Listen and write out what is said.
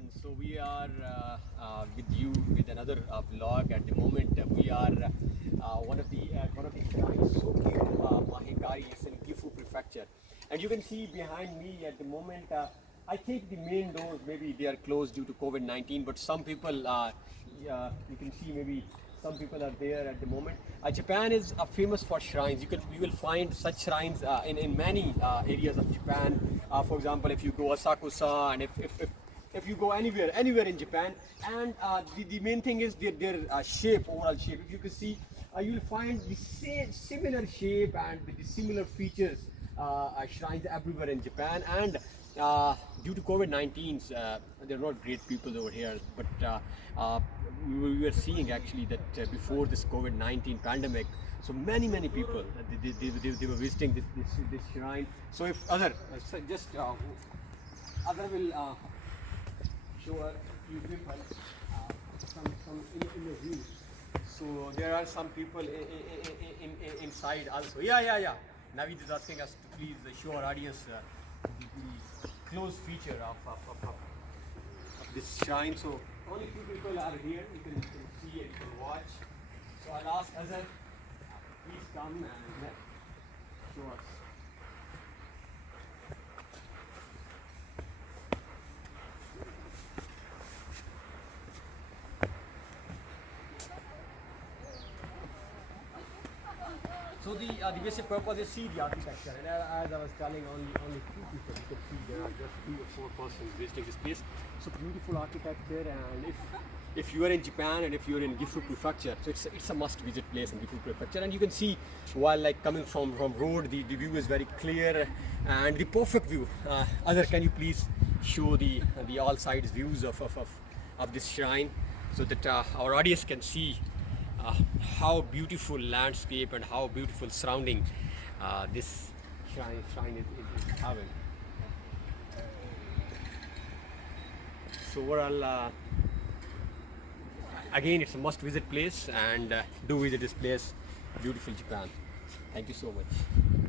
everyone. So we are with you with another vlog. At the moment, we are one of the shrines, so Mahikari is in Gifu prefecture, and you can see behind me at the moment. I think the main doors maybe they are closed due to COVID-19, but some people you can see maybe some people are there at the moment. Japan is famous for shrines. You will find such shrines in many areas of Japan. For example, if you go Asakusa, and if you go anywhere in Japan, and the main thing is their shape, overall shape. If you can see, you will find the same similar shape and the similar features shrines everywhere in Japan. And due to COVID-19, there are not great people over here, but we were seeing actually that before this COVID-19 pandemic, so many people they were visiting this shrine. So if other just other will show a few people some in the view. So there are some people inside also. Yeah. Navid is asking us to please show our audience the close feature of this shrine. So only few people are here. You can see and you can watch. So I'll ask Azhar, please come and show us. So the basic purpose is see the architecture, and as I was telling, only few people you can see. There are just 3 or 4 persons visiting this place. So beautiful architecture, and if you are in Japan and if you are in Gifu prefecture, so it's a must visit place in Gifu prefecture. And you can see while like coming from road, the view is very clear and the perfect view. Other, can you please show the all sides views of this shrine, so that our audience can see how beautiful landscape and how beautiful surrounding this shrine is having. So overall, again, it's a must visit place, and do visit this place, beautiful Japan. Thank you so much.